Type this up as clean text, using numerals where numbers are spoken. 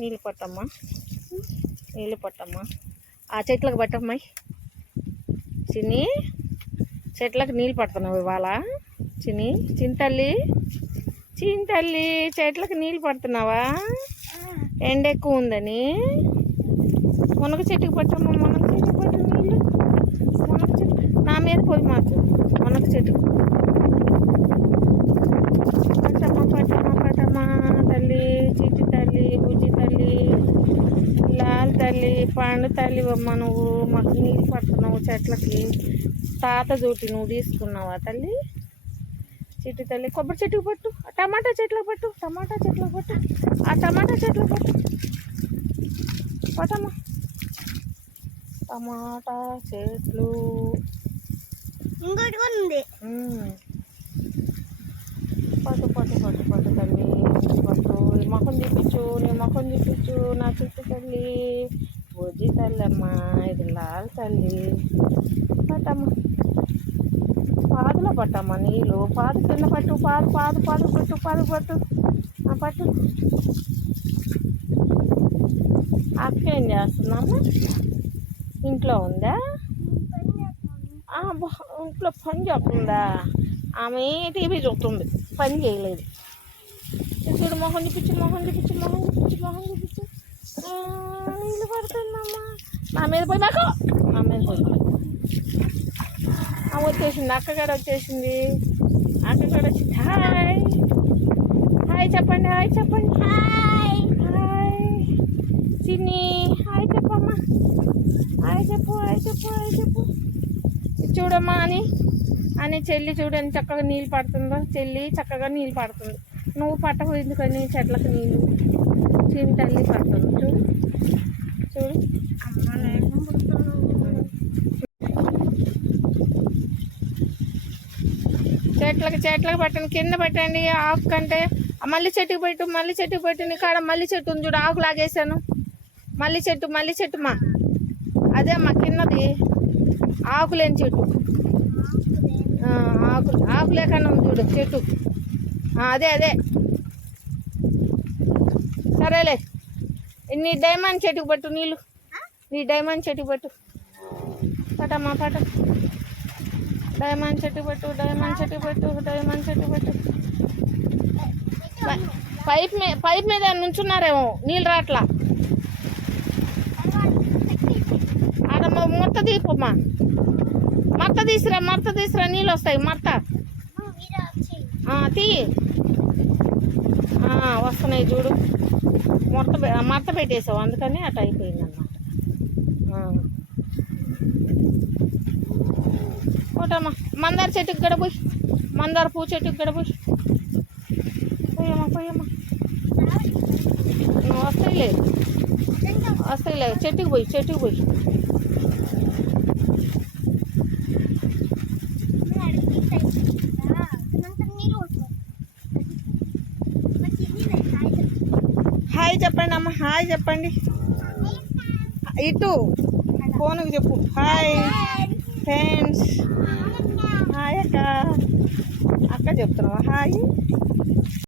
నీళ్ళు పట్టమ్మా, నీళ్ళు పట్టమ్మా. ఆ చెట్లకు పట్టమ్మాయి. చిన్ని చెట్లకు నీళ్ళు పడుతున్నావు ఇవాళ. చిన్ని చింతల్లి, చింతల్లి చెట్లకు నీళ్ళు పడుతున్నావా? ఎండ ఎక్కువ ఉందని. మునగ చెట్టుకు పట్టమ్మా, మునగ చెట్టుకు పట్టు నీళ్ళు. మునగ చెట్టు నా మీద పోయి మాకు. మునగ చెట్టుకు పట్టమ్మా, పట్టమ్మా, పట్టమ్మా. తల్లి చిట్టి తల్లి, బుజ్జి తల్లి, లాల్ తల్లి, పండు తల్లి అమ్మ. నువ్వు మాకు నీళ్ళు పడుతున్నావు చెట్లకి. తాత జోటి నువ్వు తీసుకున్నావా తల్లి? చిట్టి తల్లి కొబ్బరి చెట్టుకు పట్టు, టమాటా చెట్లకు పట్టు, టమాటా చెట్లకు పట్టు, ఆ టమాటా చెట్లకు పట్టు. పట్టమ్మా. టమాటా చెట్లు ఇంకోటి ఉంది. పట్టు పట్టు పట్టు పట్టు తల్లి పట్టు. నీ మొఖం చూపించు, నీ మొఖం చూపించు నా చిట్టి తల్లి, బుజ్జి తల్లి అమ్మ. ఇది లాల్ తల్లి. పట్టమ్మా, పాదులో పట్టమ్మా నీళ్ళు. పాదు కింద పట్టు, పాదు పాదు పాదు పట్టు, పాదు పట్టు, పట్టు. అక్క ఏం చేస్తుందమ్మా? ఇంట్లో ఉందా? ఇంట్లో పని చేస్తుందా? ఆమె టీవీ చూస్తుంది, పని చేయలేదు. చూడు మొహం చూపించు, మొహం చూపించు, మొహం చూపించు, మొహం చూపించు. నీళ్ళు పడుతుందమ్మా. నా మీద పోయి నాకు, నా మీద పోయి వచ్చేసింది. అక్కగడ వచ్చేసింది, అక్కగడ వచ్చింది. హాయ్ హాయ్ చెప్పండి, హాయ్ చెప్పండి. హాయ్ హాయ్ చిన్ని, హాయ్ చెప్పమ్మా. హాయ్ చెప్పు, హాయ్ చెప్పు, హాయ్ చెప్పు. చూడమ్మా అని చెల్లి చూడని చక్కగా నీళ్ళు పడుతుందో. చెల్లి చక్కగా నీళ్ళు పడుతుంది. నువ్వు పట్టకు ఎందుకని చెట్లకు నీళ్ళు. చిన్న తల్లి పడుతుంది. చూడు చూడు. చెట్లకు పట్టండి, కింద పెట్టండి. ఆకు కంటే మల్లి చెట్టుకు పెట్టు, మల్లి చెట్టుకు పెట్టు. నీ కాడ మల్లి చెట్టు ఉంది చూడు, ఆకు లాగేసాను. మల్లి చెట్టు మా అదే అమ్మా కిందది ఆకులేని చెట్టు. ఆకు లేకుండా ఉంది చూడు చెట్టు. అదే సరేలే. నీ డైమండ్ చెట్టుకు పట్టు నీళ్ళు. నీ డైమండ్ చెట్టుకు పట్టు. పట్టమ్మా పట్ట. డైమండ్ చెట్టు పట్టు, డైమండ్ చెట్టు పట్టు, డైమండ్ చెట్టు పట్టు. పైప్ మీద నుంచున్నారేమో, నీళ్ళు రాట్లా. ఆడమ్మ మొత్త దీపమ్మా, మర్త తీసిరా నీళ్ళు వస్తాయి. మర్త తీ వస్తున్నాయి చూడు. మర్త పెట్టేసావు, అందుకని అటు అయిపోయింది అన్నమాట. పోటమ్మా. మందార చెట్టుకి గడ పోయి, మందార పూ చెట్టుకి గడ పోయి. పోయమ్మా వస్తాయిలే చెట్టుకి పోయి. హాయ్ చెప్పండి అమ్మ, హాయ్ చెప్పండి. ఇటు ఫోన్కి చెప్పు. Hi friends. హాయ్ అక్క చెప్తున్నావా? హాయ్